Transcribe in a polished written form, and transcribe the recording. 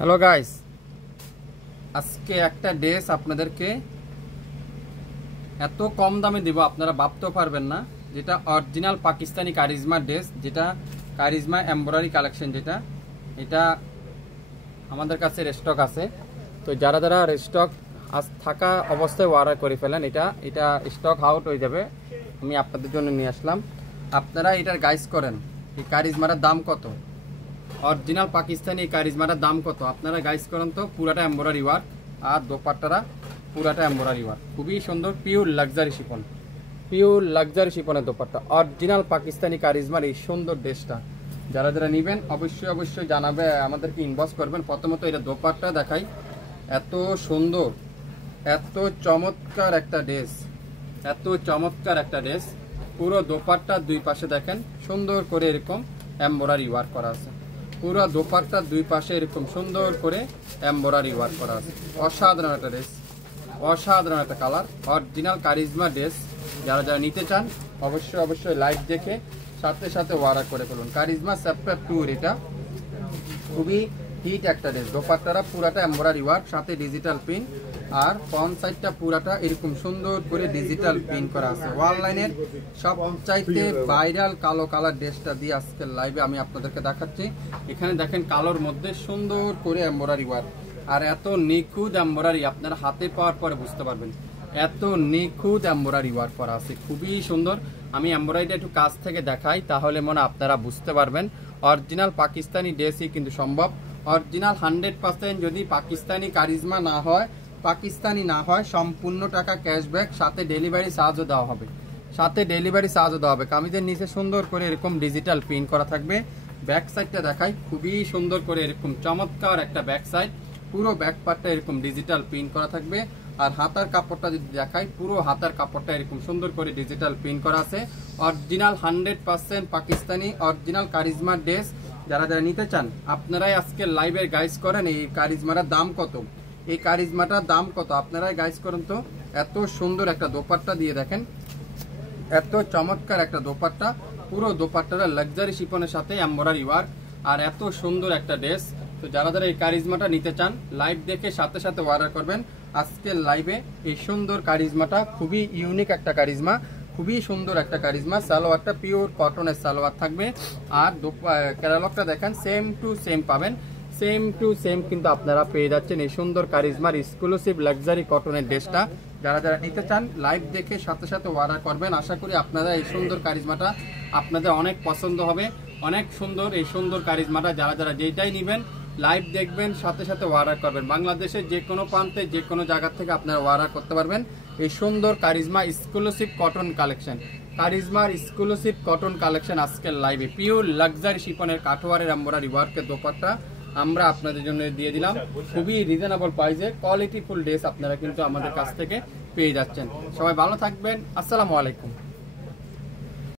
Hello guys, আজকে একটা dress আপনাদেরকে এত কম দামে দিব আপনারা ভাবতেও পারবেন না। যেটা অরিজিনাল পাকিস্তানি কারিজমা ড্রেস, যেটা কারিজমা এমব্রয়ডারি কালেকশন, যেটা এটা আমাদের কাছে রেস্টক আছে। তো যারা যারা রেস্টক আজ থাকা অবস্থায় অর্ডার করে ফেলেন, এটা স্টক আউট হয়ে যাবে। আমি আপনাদের জন্য নিয়ে আসলাম। আপনারা এটার গাইস করেন এই কারিজমাটার দাম কত, অরিজিনাল পাকিস্তানি এই কারিজমাটার দাম কত আপনারা গাইস করেন তো। পুরাটা এমব্রয়ডারি ওয়ার্ক আর দোপাট্টারা পুরাটা এমব্রয়ডারি ওয়ার্ক, খুবই সুন্দর পিওর লাক্সারি শিপনের দোপাট্টা, অরিজিনাল পাকিস্তানি কারিজমার এই সুন্দর ড্রেসটা যারা যারা নেবেন অবশ্যই জানাবে, আমাদেরকে ইনবক্স করবেন। প্রথমত এটা দোপাট্টা দেখাই, এত সুন্দর এত চমৎকার একটা ড্রেস, পুরো দোপাট্টার দুই পাশে দেখেন সুন্দর করে এরকম এমব্রয়ডারি ওয়ার্ক করা আছে। পুরো দোপাট্টার দুই পাশে এরকম সুন্দর করে এমব্রয়ডারি ওয়ার্ক করা আছে। অসাধারণ একটা ড্রেস, অসাধারণ একটা কালার, অরিজিনাল কারিজমা ড্রেস। যারা যারা নিতে চান অবশ্যই লাইভ দেখে সাথে অর্ডার করে ফেলুন। কারিজমা চ্যাপ্টার 2 এটা খুবই হিট একটা ড্রেস। দোপাট্টারা পুরাটা এমব্রয়ডারি ওয়ার্ক, সাথে ডিজিটাল পিন, আর ফ্রন্ট সাইডটা পুরাটা এরকম সুন্দর করে ডিজিটাল পিন করা আছে। অনলাইনের সবচাইতে ভাইরাল কালো কালার ড্রেসটা দিয়ে আজকের লাইভে আমি আপনাদেরকে দেখাচ্ছি। এখানে দেখেন কালোর মধ্যে সুন্দর করে এমব্রয়ডারি ওয়ার্ক, আর এত নিখুঁত এমব্রয়ডারি আপনারা হাতে পাওয়ার পরে বুঝতে পারবেন এত নিখুঁত এমব্রয়ডারি ওয়ার্ক করা আছে, খুবই সুন্দর। আমি এমব্রয়ডারিটা একটু কাছ থেকে দেখাই, তাহলে মনে আপনারা বুঝতে পারবেন অরিজিনাল পাকিস্তানি ড্রেসই কিন্তু সম্ভব। অরিজিনাল 100% যদি পাকিস্তানি কারিজমা না হয় সম্পূর্ণ টাকা ক্যাশব্যাক, সাথে ডেলিভারি চার্জও দেওয়া হবে। কামিজের নিচে সুন্দর করে এরকম ডিজিটাল প্রিন্ট করা থাকবে। ব্যাক সাইডটা দেখাই, খুবই সুন্দর করে এরকম চমৎকার একটা ব্যাক সাইড, পুরো ব্যাক পার্টটা এরকম ডিজিটাল প্রিন্ট করা থাকবে। আর হাতার কাপড়টা যদি দেখাই, পুরো হাতার কাপড়টা এরকম সুন্দর করে ডিজিটাল প্রিন্ট করা আছে। Original 100% Pakistani original charisma dress যারা যারা নিতে চান আপনারাই আজকে লাইভে গাইস করেন এই কারিজমাটার দাম কত, আপনারাই গাইস করেন তো। এত সুন্দর একটা দোপাট্টা দিয়ে দেখেন, এত চমৎকার একটা দোপাট্টা, পুরো দোপাট্টাটা লাক্সারি শিপনের সাথে এমব্রয়ডারি ওয়ার্ক, আর এত সুন্দর একটা ড্রেস। তো যারা যারা এই কারিজমাটা নিতে চান লাইভ দেখে সাথে অর্ডার করবেন। আজকের লাইভে এই সুন্দর কারিজমাটা খুবই ইউনিক একটা কারিজমা, খুবই সুন্দর একটা কারিজমা। সালোয়ারটা পিওর কটনের সালোয়ার থাকবে, আর ক্যাটালগটা দেখেন সেম টু সেম পাবেন, কিন্তু আপনারা পেয়ে যাচ্ছেন এই সুন্দর কারিজমার এক্সক্লুসিভ লাক্সারি কটনের ড্রেসটা। যারা যারা নিতে চান লাইভ দেখে সাথে অর্ডার করবেন। আশা করি আপনারা এই সুন্দর কারিজমাটা আপনাদের অনেক পছন্দ হবে, অনেক সুন্দর এই সুন্দর কারিজমাটা। যারা যারা যেটাই নেবেন লাইভ দেখবেন সাথে অর্ডার করবেন। বাংলাদেশের যে কোনো প্রান্তে যে কোনো জায়গা থেকে আপনারা অর্ডার করতে পারবেন এই সুন্দর কারিজমা এক্সক্লুসিভ কটন কালেকশন। আজকের লাইভে পিওর লাক্সারি শিপনের কাঠোয়ারের এমব্রয়ডারি ওয়ার্কের দোপাট্টা আমরা আপনাদের জন্য দিয়ে দিলাম খুবই রিজনেবল প্রাইসে। কোয়ালিটিফুল ড্রেস আপনারা কিন্তু আমাদের কাছ থেকে পেয়ে যাচ্ছেন। সবাই ভালো থাকবেন, আসসালামু আলাইকুম।